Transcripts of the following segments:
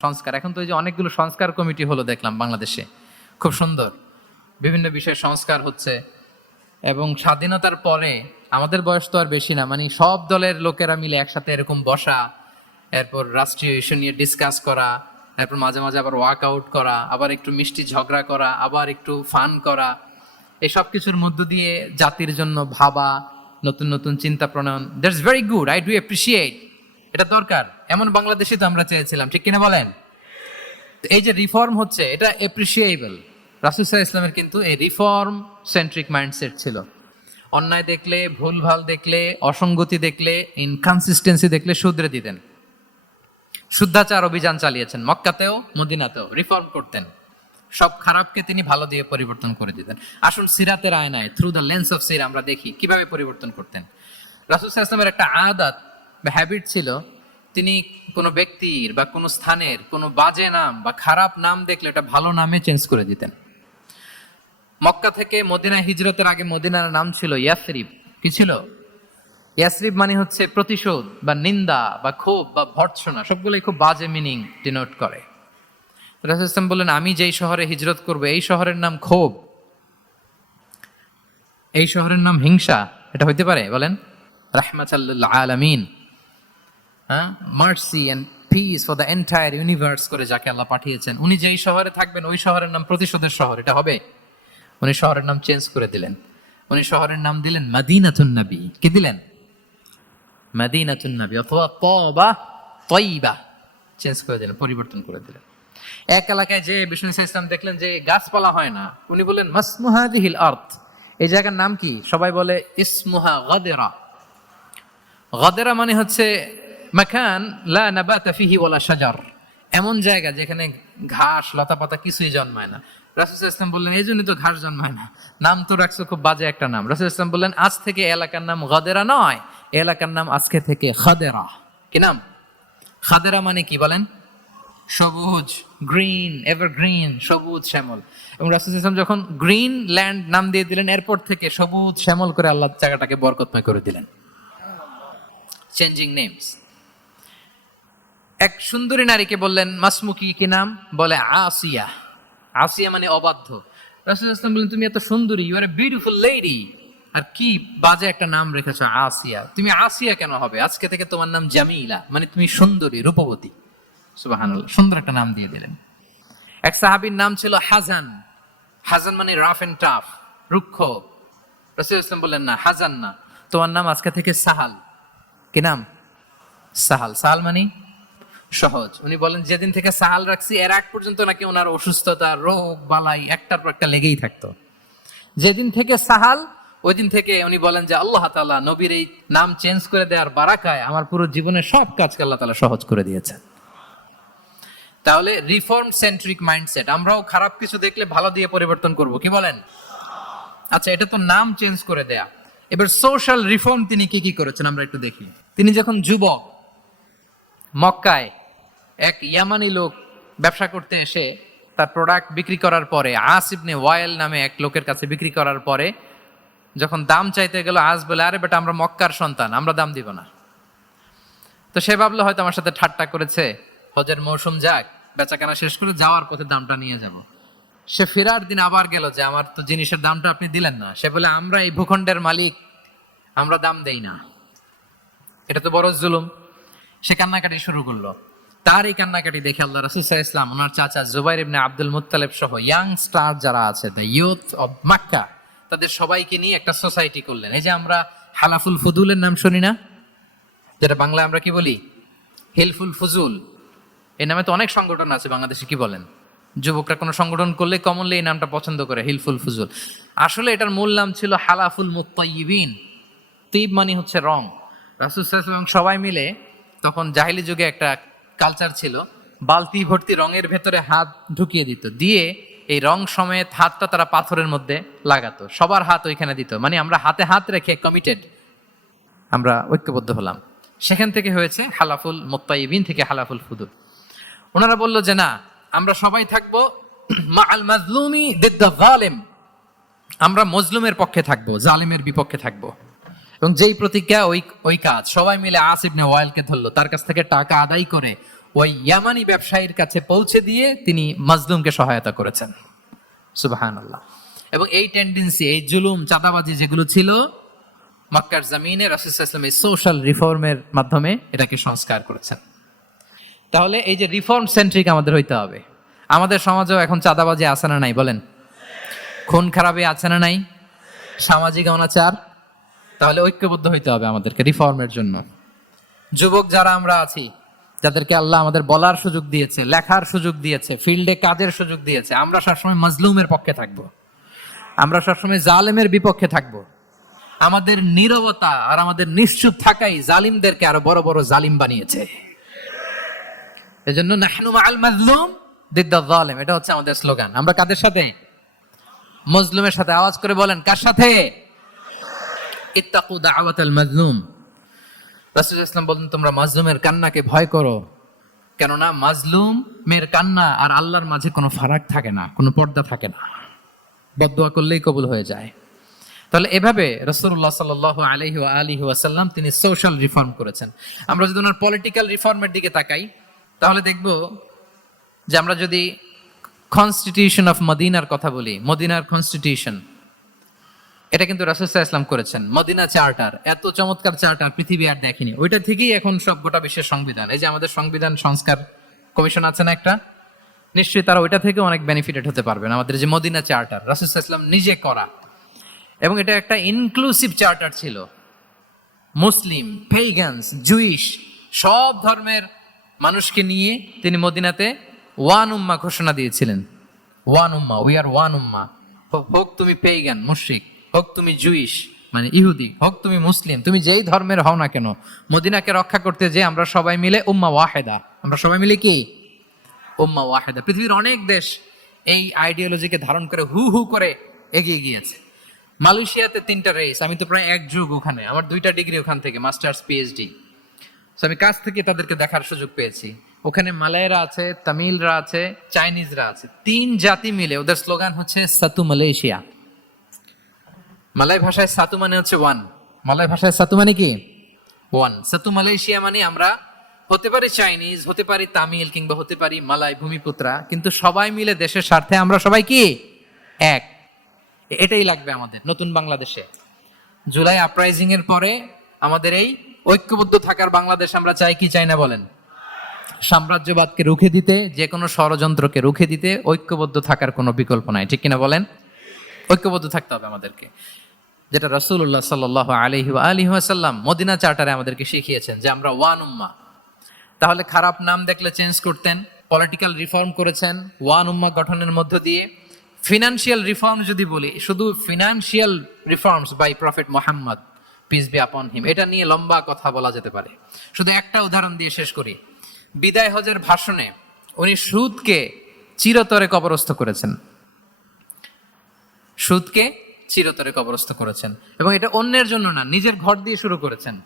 সংস্কার। এখন তো এই যে অনেকগুলো সংস্কার কমিটি হলো দেখলাম বাংলাদেশে। খুব সুন্দর। বিভিন্ন বিষয়ে সংস্কার হচ্ছে এবং স্বাধীনতার পরে আমাদের বয়স তো আর বেশি না মানে সব দলের লোকেরা মিলে একসাথে এরকম বসা, এরপর রাষ্ট্রীয় ইস্যু নিয়ে ডিসকাস করা, এরপর মাঝে মাঝে আবার ওয়াক আউট করা, আবার একটু মিষ্টি ঝগড়া করা, আবার একটু ফান করা। এই সব কিছুর মধ্য দিয়ে জাতির জন্য ভাবা, নতুন নতুন চিন্তা প্রণয়ন that's very good I do appreciate এটা দরকার। এমন বাংলাদেশে তো আমরা চেয়েছিলাম, ঠিক কিনা বলেন? এই যে রিফর্ম হচ্ছে, এটা এপ্রিসিয়েবল রাসুসাহ ইসলামের কিন্তু এই রিফর্ম সেন্ট্রিক মাইন্ডসেট ছিল। অন্যায় দেখলে, ভুলভাল দেখলে, অসঙ্গতি দেখলে ইনকনসিস্টেন্সি দেখলে শুধরে দিতেন। শুদ্ধাচার অভিযান চালিয়েছেন, মক্কাতেও, মদিনাতেও রিফর্ম করতেন। সব খারাপকে তিনি ভালো দিয়ে পরিবর্তন করে দিতেন। আসুন সিরাতের আয়নায় থ্রু দ্য লেন্স অফ সির আমরা দেখি, কীভাবে পরিবর্তন করতেন। রাসুল ইসলামের একটা আদাত হ্যাবিট ছিল, তিনি কোনো ব্যক্তির বা কোনো স্থানের কোনো বাজে নাম বা খারাপ নাম দেখলে এটা ভালো নামে চেঞ্জ করে দিতেন। মক্কা থেকে মদিনা হিজরতের আগে মদিনার নাম ছিল ইয়াসরিব। কি ছিল? ইয়াসরিব মানে হচ্ছে প্রতিশোধ বা নিন্দা বা ক্ষোভ বা ভর্ৎসনা, সবগুলোই খুব বাজে মিনিং ডিনোট করে। রাসুল বললেন, আমি যেই শহরে হিজরত করব, এই শহরের নাম ক্ষোভ। এই শহরের নাম হিংসা। এটা হইতে পারে? বলেন রাহমাতাল্লাহ আলামিন। Mercy and peace for the entire universe করে যাকে আল্লাহ পাঠিয়েছেন। উনি যেই শহরে থাকবেন, ওই শহরের নাম প্রতিশোধের শহর, এটা হবে? উনি শহরের নাম চেঞ্জ করে দিলেন। উনি শহরের নাম দিলেন মাদিনাতুন নবী। কি দিলেন? মাদিনাতুন নবী, অথবা তবা, তয়বা। চেঞ্জ করে দিলেন, পরিবর্তন করে দিলেন। এক এলাকায় যে বিষ্ণু ইসলাম দেখলেন যে গাছপালা হয় না, উনি বললেন মাসমুহাদিহিল আর্থ। এই জায়গার নাম কি? সবাই বলে, ইসমুহা গাদেরা। গাদেরা মানে হচ্ছে মাকান, লা নাবাতা ফিহি ওয়ালা শাজার। এমন জায়গা যেখানে ঘাস লতা পাতা কিছুই জন্মায় না। রাসুল ইসলাম বললেন, এই জন্যই তো ঘাস জন্মায় না। নাম তো রাখছো, খুব বাজে একটা নাম। রাসুল ইসলাম বললেন, আজ থেকে এলাকার নাম গদেরা নয় এলাকার নাম আজকে থেকে খাদেরা। কি নাম? খাদেরা মানে কি বলেন? সবুজ, গ্রিন এভার গ্রিন সবুজ শ্যামল। এবং রাসুল ইসলাম যখন গ্রিন ল্যান্ড নাম দিয়ে দিলেন, এরপর থেকে সবুজ শ্যামল করে আল্লাহ জায়গাটাকে বরকতময় করে দিলেন। চেঞ্জিং নেমস এক সুন্দরী নারীকে বললেন মাসমুকি কি নাম? বলে, আসিয়া। আসিয়া মানে অবাধ্য। রাসুল ইসলাম বললেন, তুমি এত সুন্দরী you are a beautiful lady আর কি বাজে একটা নাম রেখেছ, আসিয়া। তুমি আসিয়া কেন হবে? আজকে থেকে তোমার নাম জামিলা মানে তুমি সুন্দরী, রূপবতী। সুবাহান্লাহ সুন্দর একটা নাম দিয়ে দিলেন। এক সাহাবীর নাম ছিল হাজান। হাজান মানে রাফ এন্ড টাফ রুক্ষ। রসুল ইসলাম বললেন, না, হাজান না, তোমার নাম আজকে থেকে সাহাল। কি নাম? সাহাল। সাহাল মানে? সহজ। উনি বলেন, যেদিন থেকে সাহাল রাখছি, এর আগ পর্যন্ত নাকি ওনার অসুস্থতা, রোগ, বালাই, একটার পর একটা লেগেই থাকতো। যেদিন থেকে সাহাল ওই দিন থেকে উনি বলেন যে, আল্লাহ তাআলা নবীর এই নাম চেঞ্জ করে দেওয়ার বারাকায় আমার পুরো জীবনের সব কাজকে আল্লাহ তাআলা সহজ করে দিয়েছেন। তাহলে রিফর্ম সেন্ট্রিক মাইন্ডসেট আমরাও খারাপ কিছু দেখলে ভালো দিয়ে পরিবর্তন করব, কি বলেন? আচ্ছা এটা তো নাম চেঞ্জ করে দেয়া। এবার সোশ্যাল রিফর্ম তিনি কি কি করেছেন, আমরা একটু দেখি। তিনি যখন যুবক, মক্কায় এক ইয়ামানি লোক ব্যবসা করতে এসে তার প্রোডাক্ট বিক্রি করার পরে আসিবনে ওয়াইল নামে এক লোকের কাছে বিক্রি করার পরে, যখন দাম চাইতে গেল আজ বলে, আরে বেটা, আমরা মক্কার সন্তান, আমরা দাম দিব না। তো সে ভাবলো, হয়তো আমার সাথে ঠাট্টা করেছে, হজের মৌসুম যাক বেচাকেনা শেষ করে যাওয়ার পথে দামটা নিয়ে যাব। সে ফেরার দিন আবার গেল যে, আমার তো জিনিসের দামটা আপনি দিলেন না। সে বলে, আমরা এই ভূখণ্ডের মালিক, আমরা দাম দেই না। এটা তো বড় জুলুম। সে কান্নাকাটি শুরু করল। তার এই কান্নাকাটি দেখে আল্লাহ রসুল ইসলাম ওনার চাচা জুবাইর ইবনে আব্দুল মুত্তালেব সহ ইয়াং স্টার যারা আছে দ্য ইউথ অফ মাক্কা তাদের সবাইকে নিয়ে একটা সোসাইটি করলেন। এই যে আমরা হালাফুল ফুদুলের নাম শুনি না? যেটা বাংলায় আমরা কি বলি? হেলফুল ফুজুল। এই নামে তো অনেক সংগঠন আছে, বাংলাদেশে কি বলেন? যুবকরা কোনো সংগঠন করলে কমনলি এই নামটা পছন্দ করে, হিলফুল ফুজুল। আসলে এটার মূল নাম ছিল হালাফুল মুত্তাইবিন তিব মানে হচ্ছে রং। রাসুসাল্লাম সবাই মিলে তখন জাহিলি যুগে একটা কালচার ছিল, বালতি ভর্তি রঙের ভেতরে হাত ঢুকিয়ে দিত, দিয়ে এই রং সমেত হাতটা তারা পাথরের মধ্যে লাগাতো, সবার হাত ওইখানে দিত মানে আমরা হাতে হাত রেখে কমিটেড আমরা ঐক্যবদ্ধ হলাম। সেখান থেকে হয়েছে হালাফুল মোত্তাইবিন থেকে হালাফুল ফুদুল ওনারা বলল যে, না, আমরা সবাই থাকব আমরা মজলুমের পক্ষে থাকব, জালেমের বিপক্ষে থাকব। এবং যেই প্রতিজ্ঞা ওই ওই কাজ। সবাই মিলে আসিবনে ওয়াইলকে ধরলো। তার কাছ থেকে টাকা আদায় করে ওই ইয়ামানি ব্যবসায়ীর কাছে পৌঁছে দিয়ে তিনি মাজলুমকে সহায়তা করেছেন। সুবাহান আল্লাহ এবং এই টেন্ডেন্সি এই জুলুম, চাঁদাবাজি যেগুলো ছিল, মক্কার জামিনে এই সোশ্যাল রিফর্মের মাধ্যমে এটাকে সংস্কার করেছেন। তাহলে এই যে রিফর্ম সেন্ট্রিক আমাদের হইতে হবে। আমাদের সমাজেও এখন চাঁদাবাজি আছে না নাই, বলেন? খুন খারাপে আছে না নাই? সামাজিক অনাচার? তাহলে ঐক্যবদ্ধ হইতে হবে আমাদেরকে রিফর্মের জন্য। যুবক যারা আমরা আছি, যাদেরকে আল্লাহ আমাদের বলার সুযোগ দিয়েছে, লেখার সুযোগ দিয়েছে ফিল্ডে কাজের সুযোগ দিয়েছে, আমরা সবসময় মজলুমের পক্ষে থাকব। আমরা সবসময় জালেমের বিপক্ষে থাকব। আমাদের নীরবতা আর আমাদের নিশ্চুপ থাকাই জালিমদেরকে আরও বড় বড় জালিম বানিয়েছে। এজন্য জালেম, এটা হচ্ছে আমাদের স্লোগান। আমরা কাদের সাথে? মজলুমের সাথে। আওয়াজ করে বলেন, কার সাথে? ইত্তাকু দাওয়াতাল মাজলুম। রাসূল ইসলাম বলেন, তোমরা মাজলুমের কান্নাকে ভয় করো। কেননা মাজলুম মেয়ের কান্না আর আল্লাহর মাঝে কোনো ফারাক থাকে না, কোনো পর্দা থাকে না। বদুয়া করলেই কবুল হয়ে যায়। তাহলে এভাবে রসুল্লাহ সাল আলহি আলহি ওয়াসাল্লাম তিনি সোশ্যাল রিফর্ম করেছেন। আমরা যদি ওনার পলিটিক্যাল রিফর্মের দিকে তাকাই, তাহলে দেখব যে আমরা যদি কনস্টিটিউশন অফ মদিনার কথা বলি মদিনার কনস্টিটিউশন এটা কিন্তু রাসুসাহ ইসলাম করেছেন। মদিনা চার্টার, এত চমৎকার চার্টার পৃথিবী আর দেখেনি। ওইটা থেকেই এখন সব গোটা বিশ্বের সংবিধান। এই যে আমাদের সংবিধান সংস্কার কমিশন আছে না একটা? নিশ্চয়ই তারা ওইটা থেকে অনেক বেনিফিটেড হতে পারবেন। আমাদের যে মদিনা চার্টার রাসুসাহ ইসলাম নিজে করা। এবং এটা একটা ইনক্লুসিভ চার্টার ছিল। মুসলিম পেগান্স জুইশ সব ধর্মের মানুষকে নিয়ে তিনি মদিনাতে ওয়ান উম্মা ঘোষণা দিয়েছিলেন। One Umma we are one উম্মা। হোক- তুমি পেগান মুশরিক। হোক তুমি জুইশ মানে ইহুদি, হোক তুমি মুসলিম, তুমি যেই ধর্মের হও না কেন, মদিনাকে রক্ষা করতে যে আমরা সবাই মিলে উম্মা ওয়াহেদা। আমরা সবাই মিলে কি? উম্মা ওয়াহেদা। পৃথিবীর অনেক দেশ এই আইডিওলজিকে ধারণ করে হু হু করে এগিয়ে গিয়েছে। মালয়েশিয়াতে তিনটা রেস আমি তো প্রায় এক যুগ ওখানে, আমার দুইটা ডিগ্রি ওখান থেকে মাস্টার্স পিএইচডি তো আমি কাছ থেকে তাদেরকে দেখার সুযোগ পেয়েছি। ওখানে মালয়েরা আছে, তামিলরা আছে, চাইনিজরা আছে, তিন জাতি মিলে, ওদের স্লোগান হচ্ছে, সাতু মালয়েশিয়া। মালয় ভাষায় সাতু মানে হচ্ছে ওয়ান মালয় ভাষায় সাতু মানে কি? ওয়ান সাতু মালয়েশিয়া মানে আমরা হতে পারি চাইনিজ, হতে পারি তামিল কিংবা হতে পারি মালয় ভূমিপুত্রা, কিন্তু সবাই মিলে দেশের স্বার্থে আমরা সবাই কি? এক। এটাই লাগবে আমাদের নতুন বাংলাদেশে। জুলাই আপরাইজিং এর পরে আমাদের এই ঐক্যবদ্ধ থাকার বাংলাদেশ আমরা চাই কি চাই না বলেন? সাম্রাজ্যবাদকে রুখে দিতে যে কোনো ষড়যন্ত্রকে রুখে দিতে ঐক্যবদ্ধ থাকার কোনো বিকল্প নাই, ঠিক কিনা বলেন? ঐক্যবদ্ধ থাকতে হবে আমাদেরকে। যেটা রসুল্লাহ সাল্লাহ আলহি আলহি আসাল্লাম মদিনা চার্টারে আমাদেরকে শিখিয়েছেন যে আমরা ওয়ান উম্মা। তাহলে খারাপ নাম দেখলে চেঞ্জ করতেন, পলিটিক্যাল রিফর্ম করেছেন, ওয়ান উম্মা গঠনের মধ্য দিয়ে। ফিনান্সিয়াল রিফর্ম যদি বলি, শুধু financial reforms by Prophet Muhammad peace be upon him এটা নিয়ে লম্বা কথা বলা যেতে পারে। শুধু একটা উদাহরণ দিয়ে শেষ করি। বিদায় হজের ভাষণে উনি সুদকে চিরতরে কবরস্থ করেছেন। সুদকে চিরতরে কবরস্থ করেছেন এবং এটা অন্যের জন্য না, নিজের ঘর দিয়ে শুরু করেছেন।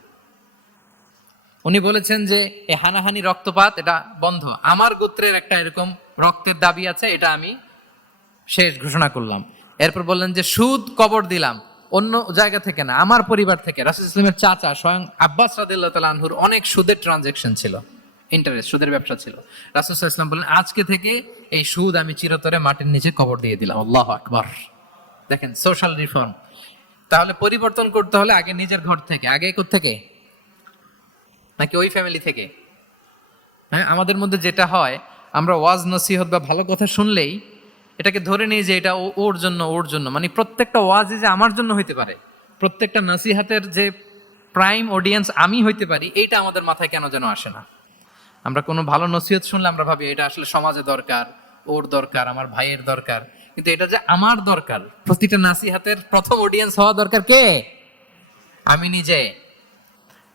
উনি বলেছেন যে, এ হানাহানি রক্তপাত, এটা বন্ধ। আমার গোত্রের একটা এরকম রক্তের দাবি আছে, এটা আমি শেষ ঘোষণা করলাম। এরপর বললেন যে, সুদ, কবর দিলাম। অন্য জায়গা থেকে না, আমার পরিবার থেকে। রাসুল ইসলামের চাচা স্বয়ং আব্বাস রাদিল্লাহ তালা আনহুর অনেক সুদের ট্রানজেকশন ছিল ইন্টারেস্ট সুদের ব্যবসা ছিল। রাসুল ইসলাম বললেন, আজকে থেকে এই সুদ আমি চিরতরে মাটির নিচে কবর দিয়ে দিলাম। আল্লাহ আকবার। দেখেন সোশ্যাল রিফর্ম তাহলে পরিবর্তন করতে হলে আগে নিজের ঘর থেকে, আগে থেকে নাকি ওই ফ্যামিলি থেকে? হ্যাঁ আমাদের মধ্যে যেটা হয়, আমরা ওয়াজ, নসিহত বা ভালো কথা শুনলেই এটাকে ধরে নিই যে এটা ওর জন্য ওর জন্য। মানে প্রত্যেকটা ওয়াজই যে আমার জন্য হইতে পারে, প্রত্যেকটা নসিহাতের যে প্রাইম অডিয়েন্স আমি হইতে পারি, এইটা আমাদের মাথায় কেন যেন আসে না? আমরা কোনো ভালো নসিহত শুনলে আমরা ভাবি, এটা আসলে সমাজে দরকার, ওর দরকার, আমার ভাইয়ের দরকার। কিন্তু এটা যে আমার দরকার, প্রতিটা নাসিহাতের প্রথম অডিয়েন্স হওয়া দরকার কে? আমি নিজে।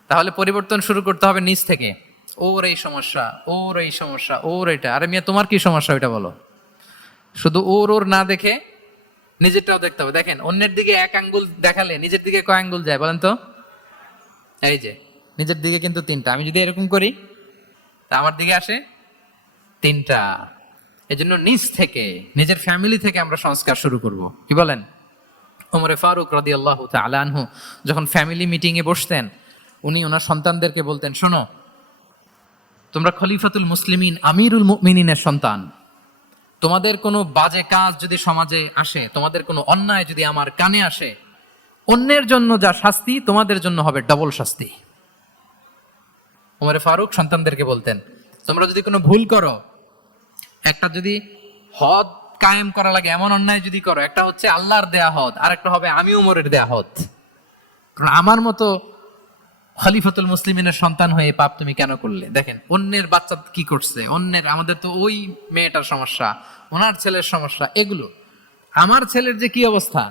তাহলে পরিবর্তন শুরু করতে হবে নিজ থেকে। ওর এই সমস্যা, ওর এই সমস্যা, ওর এটা। আরে মিয়া, তোমার কি সমস্যা ওইটা বলো। শুধু ওর ওর না দেখে নিজেরটাও দেখতে হবে। দেখেন, অন্যের দিকে এক আঙ্গুল দেখালে নিজের দিকে কয় আঙ্গুল যায় বলেন তো? এই যে, নিজের দিকে কিন্তু তিনটা। আমি যদি এরকম করি, তা আমার দিকে আসে তিনটা। এজন্য নিজ থেকে, নিজের ফ্যামিলি থেকে আমরা সংস্কার শুরু করব। কি বলেন? ওমরে ফারুক রদি আল্লাহ আনহু যখন ফ্যামিলি মিটিংয়ে বসতেন, উনি ওনার সন্তানদেরকে বলতেন, শোনো, তোমরা খলিফাতুল মুসলিমিন, আমিরুল মুমিনিনের সন্তান। তোমাদের কোনো বাজে কাজ যদি সমাজে আসে, তোমাদের কোনো অন্যায় যদি আমার কানে আসে, অন্যের জন্য যা শাস্তি, তোমাদের জন্য হবে ডবল শাস্তি। উমরে ফারুক সন্তানদেরকে বলতেন, তোমরা যদি কোনো ভুল করো একটা যদি হদ কায়েম করা লাগে, এমন অন্যায় যদি করো, একটা হচ্ছে আল্লাহর দেয়া হদ আর একটা হবে আমি উমরের দেয়া হদ। কারণ আমার মতো খলিফাতুল মুসলিমিনের সন্তান হয়ে পাপ তুমি কেন করলে? দেখেন, অন্যের বাচ্চা কি করছে? অন্যের, আমাদের তো ওই মেয়েটার সমস্যা, ওনার ছেলের সমস্যা, এগুলো। আমার ছেলের যে কি অবস্থা?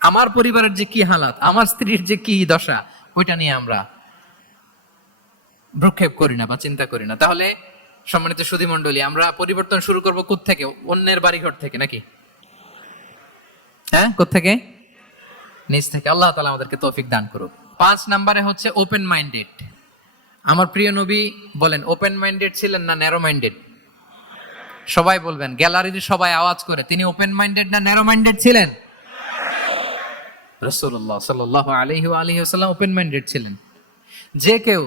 আমার পরিবারের যে কি হালাত? আমার স্ত্রীর যে কি দশা? ওইটা নিয়ে আমরা ভ্রুক্ষেপ করি না বা চিন্তা করি না। তাহলে সম্মানিত সুধী মন্ডলী আমরা পরিবর্তন শুরু করব থেকে অন্যের বাড়িঘর থেকে, নাকি? হ্যাঁ থেকে নিজ থেকে। আল্লাহ তালা আমাদেরকে তৌফিক দান করুক। পাঁচ নাম্বারে হচ্ছে ওপেন মাইন্ডেড আমার প্রিয় নবী বলেন ওপেন মাইন্ডেড ছিলেন না ন্যারো মাইন্ডেড সবাই বলবেন, গ্যালারিতে সবাই আওয়াজ করে, তিনি ওপেন মাইন্ডেড না ন্যারো মাইন্ডেড ছিলেন রসুল্লাহ সাল্লাহ আলহি আলহি ওপেন মাইন্ডেড ছিলেন। যে কেউ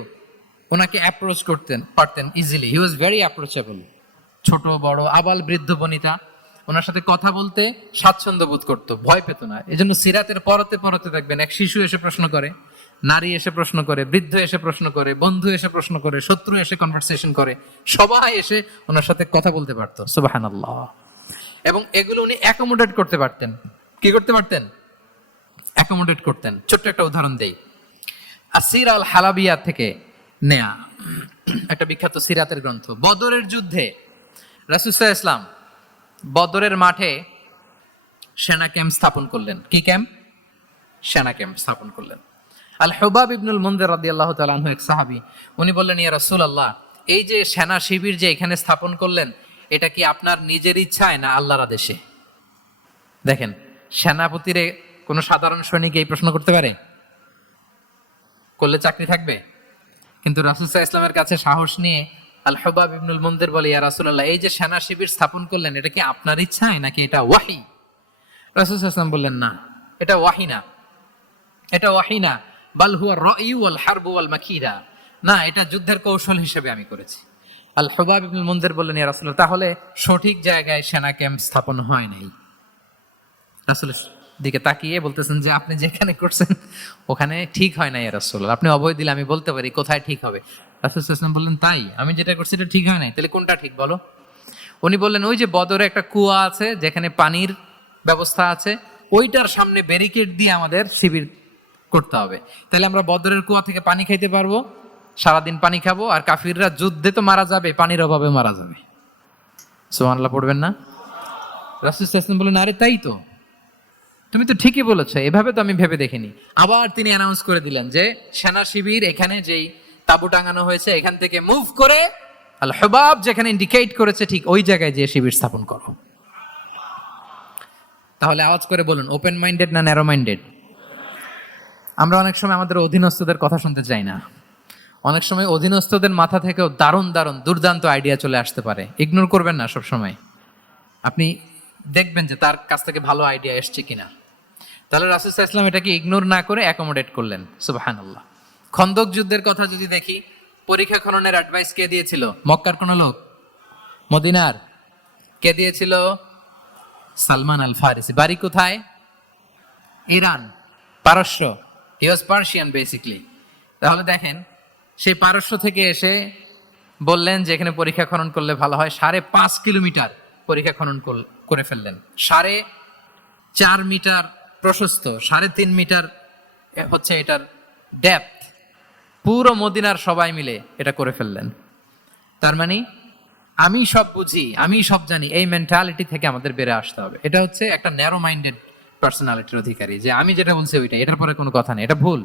ওনাকে অ্যাপ্রোচ করতেন, পারতেন easily he was very approachable ছোট, বড়, আবাল বৃদ্ধ বনিতা। ওনার সাথে কথা বলতে স্বাচ্ছন্দ্য বোধ করতো, ভয় পেত না। এই জন্য সিরাতের পরতে পরতে দেখবেন, এক শিশু এসে প্রশ্ন করে, নারী এসে প্রশ্ন করে, বৃদ্ধ এসে প্রশ্ন করে, বন্ধু এসে প্রশ্ন করে, শত্রু এসে কনভারসেশন করে, সবাই এসে ওনার সাথে কথা বলতে পারতো। সুবাহান এবং এগুলো উনি অ্যাকোমোডেট করতে পারতেন। কি করতে পারতেন? অ্যাকোমোডেট করতেন। ছোট্ট একটা উদাহরণ দেই। আসির আল হালাবিয়া থেকে নেয়া। একটা বিখ্যাত সিরাতের গ্রন্থ। বদরের যুদ্ধে রাসুসাহ ইসলাম বদরের মাঠে সেনা ক্যাম্প স্থাপন করলেন। কি ক্যাম্প? সেনা ক্যাম্প স্থাপন করলেন। আল হেবাব ইবনুল মন্দির রাদি আল্লাহ তালু এক সাহাবি, উনি বললেন, ইয়া রাসুল আল্লাহ এই যে সেনা শিবির যে এখানে স্থাপন করলেন, এটা কি আপনার নিজের ইচ্ছায় না আল্লাহর আদেশে? দেখেন, সেনাপতিরে কোনো সাধারণ সৈনিক এই প্রশ্ন করতে পারে? করলে চাকরি থাকবে? কিন্তু রাসুলসাহ ইসলামের কাছে সাহস নিয়ে আল হবাব ইবনুল মন্দির বলে, ইয়া রাসুল্লাহ এই যে সেনা শিবির স্থাপন করলেন, এটা কি আপনার ইচ্ছায় নাকি এটা ওয়াহি? রাসুল ইসলাম বললেন, না, এটা ওয়াহি না। এটা ওয়াহি না। বাল হুয়া রয়ু আল হারবু আল না, এটা যুদ্ধের কৌশল হিসেবে আমি করেছি। আল হবাব ইবনুল মন্দির বললেন, ইয়া রাসুল্লাহ তাহলে সঠিক জায়গায় সেনা ক্যাম্প স্থাপন হয় নাই। রাসুলের দিকে তাকিয়ে বলতেছেন যে, আপনি যেখানে করছেন, ওখানে ঠিক হয় না রাসুল আপনি অভয় দিলে আমি বলতে পারি কোথায় ঠিক হবে। রাসুলাম বললেন, তাই, আমি যেটা করছি এটা ঠিক হয় নাই। তাহলে কোনটা ঠিক বলো? উনি বললেন, ওই যে বদরে একটা কুয়া আছে, যেখানে পানির ব্যবস্থা আছে, ওইটার সামনে ব্যারিকেড দিয়ে আমাদের শিবির করতে হবে। তাহলে আমরা বদরের কুয়া থেকে পানি খাইতে পারব, সারাদিন পানি খাব, আর কাফিররা যুদ্ধে তো মারা যাবে, পানির অভাবে মারা যাবে। সোহানলা পড়বেন না? রাসুল বললেন, আরে তাই তো। তুমি তো ঠিকই বলেছ, এভাবে তো আমি ভেবে দেখিনি। আবার তিনি অ্যানাউন্স করে দিলেন যে সেনা শিবির এখানে যেই তাবু টাঙানো হয়েছে, এখান থেকে মুভ করে আল হবাব যেখানে ইন্ডিকেট করেছে, ঠিক ওই জায়গায় যে শিবির স্থাপন করো। তাহলে আওয়াজ করে বলুন ওপেন মাইন্ডেড না ন্যারো মাইন্ডেড আমরা অনেক সময় আমাদের অধীনস্থদের কথা শুনতে চাই না। অনেক সময় অধীনস্থদের মাথা থেকেও দারুণ দারুণ, দুর্দান্ত আইডিয়া চলে আসতে পারে। ইগনোর করবেন না সব সময় আপনি দেখবেন যে তার কাছ থেকে ভালো আইডিয়া এসছে কিনা। তাহলে রাসুল ইসলাম এটাকে ইগনোর না করে অ্যাকোমোডেট করলেন। সুবাহান আল্লাহ খন্দক যুদ্ধের কথা যদি দেখি, পরীক্ষা খননের অ্যাডভাইস কে দিয়েছিল? মক্কার কোন লোক? মদিনার? কে দিয়েছিল? সালমান আল ফারিসি বাড়ি কোথায়? ইরান। পারস্য। হি ওয়াজ পার্সিয়ান বেসিকলি তাহলে দেখেন, সেই পারস্য থেকে এসে বললেন যে, এখানে পরীক্ষা খনন করলে ভালো হয়। সাড়ে পাঁচ কিলোমিটার পরীক্ষা খনন করে ফেললেন। সাড়ে চার মিটার প্রশস্ত, সাড়ে তিন মিটার হচ্ছে এটার ডেপথ পুরো মদিনার সবাই মিলে এটা করে ফেললেন। তার মানে আমি সব বুঝি, আমি সব জানি, এই মেন্টালিটি থেকে আমাদের বেড়ে আসতে হবে। এটা হচ্ছে একটা ন্যারো মাইন্ডেড পার্সোনালিটির অধিকারী, যে আমি যেটা বলছি ওইটা এটার পরে কোনো কথা নেই, এটা ভুল।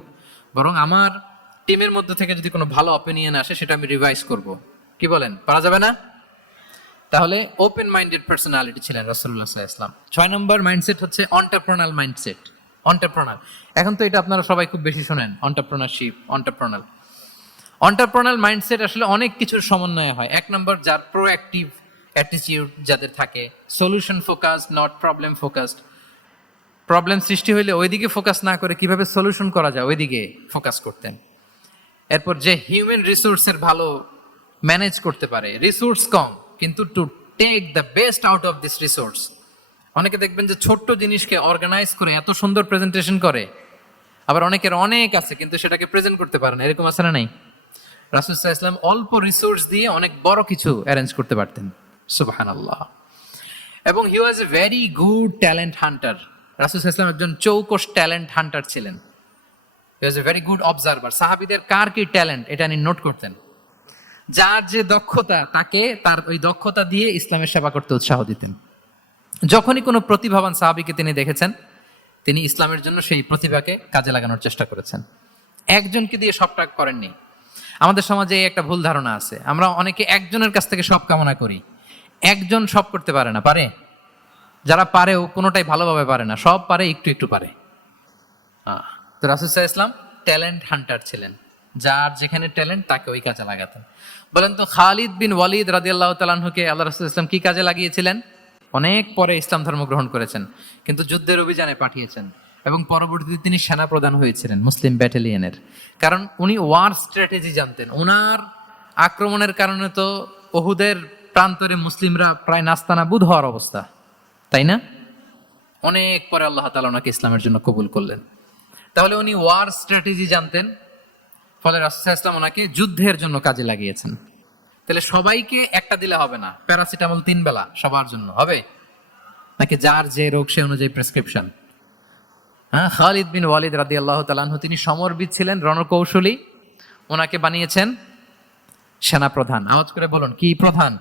বরং আমার টিমের মধ্যে থেকে যদি কোনো ভালো অপিনিয়ন আসে, সেটা আমি রিভাইজ করব। কি বলেন, পারা যাবে না? তাহলে ওপেন মাইন্ডেড পার্সোনালিটি ছিলেন রাসুল্লাহ ইসলাম ছয় নম্বর মাইন্ডসেট হচ্ছে অন্টারপ্রনাল মাইন্ডসেট অন্টারপ্রনাল এখন তো এটা আপনারা সবাই খুব বেশি শোনেন অন্টারপ্রনারশিপ অন্টারপ্রনাল অন্টারপ্রনাল মাইন্ডসেট আসলে অনেক কিছুর সমন্বয় হয়। এক নম্বর, যার প্রোঅ্যাক্টিভ অ্যাটিটিউড যাদের থাকে solution focused not problem focused problem সৃষ্টি হইলে ওইদিকে ফোকাস না করে কীভাবে সলিউশন করা যায়, ওইদিকে ফোকাস করতেন। এরপর যে হিউম্যান রিসোর্সের ভালো ম্যানেজ করতে পারে রিসোর্স কম। কিন্তু to take the best out of this resource অনেকে দেখবেন যে ছোট্ট জিনিসকে অর্গানাইজ করে এত সুন্দর প্রেজেন্টেশন করে। আবার অনেকের অনেক আছে কিন্তু সেটাকে প্রেজেন্ট করতে পারে না। এরকম আছে না নাই? রাসুসাহ ইসলাম অল্প রিসোর্স দিয়ে অনেক বড় কিছু অ্যারেঞ্জ করতে পারতেন। সুবাহান আল্লাহ এবং he was a very good talent hunter রাসুল ইসলাম একজন চৌকস ট্যালেন্ট হান্টার ছিলেন। He was a very good observer সাহাবিদের কার কি ট্যালেন্ট এটা তিনি নোট করতেন। যার যে দক্ষতা, তাকে তার ওই দক্ষতা দিয়ে ইসলামের সেবা করতে উৎসাহ দিতেন। যখনই কোনো প্রতিভাবান সাহাবিকে তিনি দেখেছেন, তিনি ইসলামের জন্য সেই প্রতিভাকে কাজে লাগানোর চেষ্টা করেছেন। একজনকে দিয়ে সবটা করেননি। আমাদের সমাজে একটা ভুল ধারণা আছে। আমরা অনেকে একজনের কাছ থেকে সব কামনা করি। একজন সব করতে পারে না, পারে? যারা পারেও কোনোটাই ভালোভাবে পারে না, সব পারে, একটু একটু পারে। তো রাসুসাহ ইসলাম ট্যালেন্ট হান্টার ছিলেন। যার যেখানে ট্যালেন্ট তাকে ওই কাজে লাগাতেন। বলেন তো, খালিদ বিন ওয়ালিদ রাদিয়াল্লাহু তাআলাহুকে আল্লাহ রাসূল ইসলাম কি কাজে লাগিয়েছিলেন? অনেক পরে ইসলাম ধর্ম গ্রহণ করেছেন, কিন্তু যুদ্ধের অভিযানে পাঠিয়েছেন এবং পরবর্তীতে তিনি সেনা প্রধান হয়েছিলেন মুসলিম ব্যাটালিয়নের। কারণ উনি ওয়ার স্ট্র্যাটেজি জানতেন। ওনার আক্রমণের কারণে তো ওহুদের প্রান্তরে মুসলিমরা প্রায় নাস্তানাবুদ হওয়ার অবস্থা, তাই না? অনেক পরে আল্লাহ তালা ওনাকে ইসলামের জন্য কবুল করলেন। তাহলে উনি ওয়ার স্ট্র্যাটেজি জানতেন ফলে রাসুল ইসলাম ওনাকে যুদ্ধের জন্য কাজে লাগিয়েছেন। তাহলে সবাইকে একটা দিলে হবে না। প্যারাসিটামল তিন বেলা সবার জন্য, হবে? নাকি যার যে রোগ সে অনুযায়ী প্রেসক্রিপশন? হ্যাঁ খালিদ বিন ওয়ালিদ রাদি আল্লাহ তালাহ তিনি সমরবিদ ছিলেন, রণকৌশলী। ওনাকে বানিয়েছেন সেনা প্রধান আওয়াজ করে বলুন, কি প্রধান?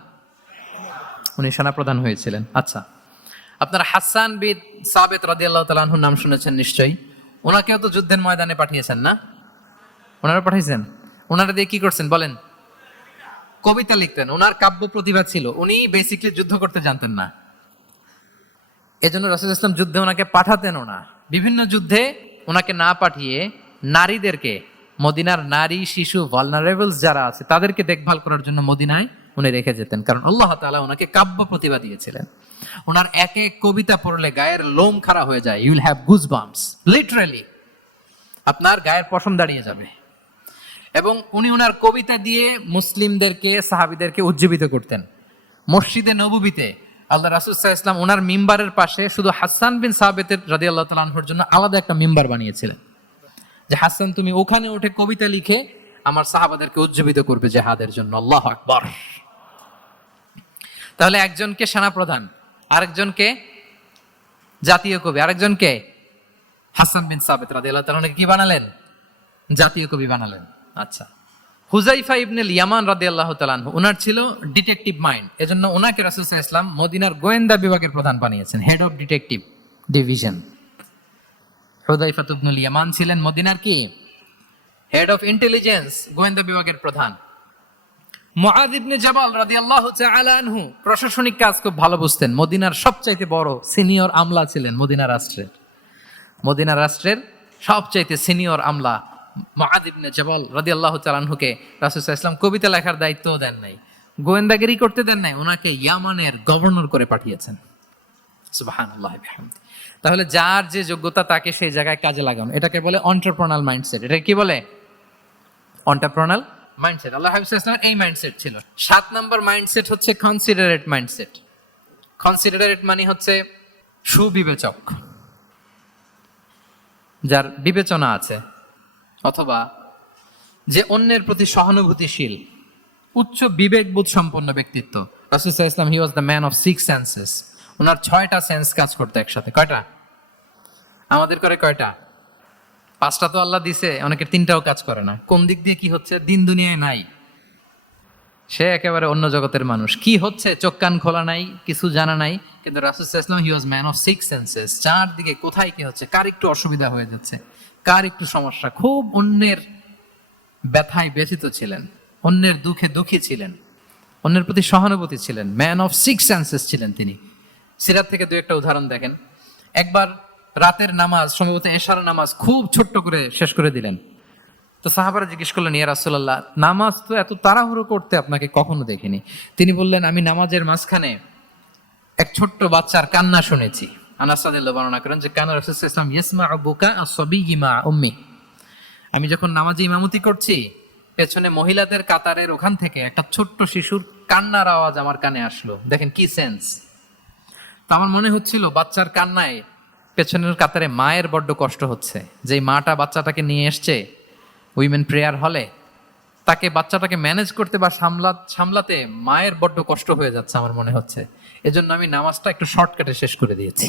উনি সেনা প্রধান হয়েছিলেন। আচ্ছা আপনার হাসান বিন সাবেত রাদি আল্লাহ তালাহুর নাম শুনেছেন নিশ্চয়ই। ওনাকেও তো যুদ্ধের ময়দানে পাঠিয়েছেন না? ওনারা পাঠাইছেন। ওনারা দিয়ে কি করছেন বলেন? কবিতা লিখতেন। ওনার কাব্য প্রতিভা ছিল। উনি বেসিকলি যুদ্ধ করতে জানতেন না। এজন্য রাসুল ইসলাম যুদ্ধে ওনাকে পাঠাতেন না। বিভিন্ন যুদ্ধে ওনাকে না পাঠিয়ে নারীদেরকে, মদিনার নারী, শিশু ভালনারেবলস যারা আছে, তাদেরকে দেখভাল করার জন্য মদিনায় উনি রেখে যেতেন। কারণ আল্লাহ তাআলা ওনাকে কাব্য প্রতিভা দিয়েছিলেন। ওনার এক এক কবিতা পড়লে গায়ের লোম খাড়া হয়ে যায়। You'll have goose bumps literally আপনার গায়ের পশম দাঁড়িয়ে যাবে। এবং উনি ওনার কবিতা দিয়ে মুসলিমদেরকে, সাহাবিদেরকে উজ্জীবিত করতেন। মসজিদে নবুবিতে আল্লাহ রাসুসাহ ইসলাম ওনার মিম্বারের পাশে শুধু হাসান বিন সাহাবেতের রাদি আল্লাহ তালাহর জন্য আলাদা একটা মিম্বার বানিয়েছিলেন। যে, হাসান, তুমি ওখানে উঠে কবিতা লিখে আমার সাহাবাদেরকে উজ্জীবিত করবে জেহাদের জন্য। আল্লাহ আকবর। তাহলে একজনকে সেনাপ্রধান, আরেকজনকে জাতীয় কবি, আরেকজনকে হাসান বিন সাবেত রাদি আল্লাহ তালাহকে কি বানালেন? জাতীয় কবি বানালেন। আচ্ছা। হুজাইফা ইবনুল ইয়ামান রাদি আল্লাহ তালান ওনার ছিল ডিটেকটিভ মাইন্ড এজন্য ওনাকে রাসুল ইসলাম মদিনার গোয়েন্দা বিভাগের প্রধান বানিয়েছেন head of detective division Huzaifa ibnul Yaman ছিলেন মদিনার কি? হেড অফ ইন্টেলিজেন্স গোয়েন্দা বিভাগের প্রধান। মুআদ ইবনে জাবাল রাদিয়াল্লাহু তাআলা প্রশাসনিক কাজ খুব ভালো বুঝতেন। মদিনার সবচাইতে বড় সিনিয়র আমলা ছিলেন মদিনা রাষ্ট্রের। মদিনা রাষ্ট্রের সবচাইতে সিনিয়র আমলা মুআদ ইবনে জাবাল রাদিয়াল্লাহু তাআলা আনহুকে রাসূল সাল্লাল্লাহু কবিতা লেখার দায়িত্বও দেন নাই, গোয়েন্দাগিরি করতে দেন নাই ওনাকে ইয়ামানের গভর্নর করে পাঠিয়েছেন। তাহলে যার যে যোগ্যতা তাকে সেই জায়গায় কাজে লাগানো। এটাকে বলে অন্টারপ্রনাল মাইন্ডসেট এটা কি বলে? অন্টারপ্রনাল মাইন্ডসেট আল্লাহ ইসলামের এই মাইন্ডসেট ছিল। সাত নম্বর মাইন্ডসেট হচ্ছে কনসিডারেট মাইন্ডসেট কনসিডারেট মানে হচ্ছে সুবিবেচক। যার বিবেচনা আছে অথবা যে অন্যের প্রতি সহানুভূতিশীল, উচ্চ বিবেকবোধ সম্পন্ন ব্যক্তিত্ব। রাসুল ইসলাম he was the man of six senses ওনার ছয়টা সেন্স কাজ করতে একসাথে। কয়টা? আমাদের করে কয়টা? পাঁচটা তো আল্লাহ দিছে, অনেকের তিনটাও কাজ করে না। কোন দিক দিয়ে কি হচ্ছে? দিন দুনিয়ায় নাই। সে একেবারে অন্য জগতের মানুষ। কি হচ্ছে? চোখ কান খোলা নাই, কিছু জানা নাই। কিন্তু রাসুসাল্লাম he was man of six senses চারদিকে কোথায় কি হচ্ছে? কার একটু অসুবিধা হয়ে যাচ্ছে? কার একটু সমস্যা? খুব অন্যের ব্যথায় ব্যথিত ছিলেন, অন্যের দুঃখে দুঃখী ছিলেন, অন্যের প্রতি সহানুভূতি ছিলেন ম্যান অফ সিক্স সেন্সেস ছিলেন তিনি। সিরাত থেকে দু একটা উদাহরণ দেখেন। একবার রাতের নামাজ, সম্ভবত এশার নামাজ খুব ছোট্ট করে শেষ করে দিলেন। তো সাহাবারা জিজ্ঞেস করলেন, ইয়া রাসূলুল্লাহ, নামাজ তো এত তাড়াহুড়ো করতে আপনাকে কখনো দেখিনি? তিনি বললেন, আমি নামাজের মাঝখানে এক ছোট্ট বাচ্চার কান্না শুনেছি। আনাস বর্ণনা করেন যে, কানা রাসূল ইসলাম ইয়াসমা বুকা আস-সাবিয়্যি মা উম্মি। আমি যখন নামাজে ইমামতি করছি, পেছনে মহিলাদের কাতারের ওখান থেকে একটা ছোট্ট শিশুর কান্নার আওয়াজ আমার কানে আসলো। দেখেন কি সেন্স। তো আমার মনে হচ্ছিল, বাচ্চার কান্নায় পেছনের কাতারে মায়ের বড্ড কষ্ট হচ্ছে। যেই মাটা বাচ্চাটাকে নিয়ে এসছে উইমেন প্রেয়ার হলে তাকে বাচ্চাটাকে ম্যানেজ করতে বা সামলা, সামলাতে মায়ের বড্ড কষ্ট হয়ে যাচ্ছে আমার মনে হচ্ছে। এজন্য আমি নামাজটা একটু শর্টকাটে শেষ করে দিয়েছি।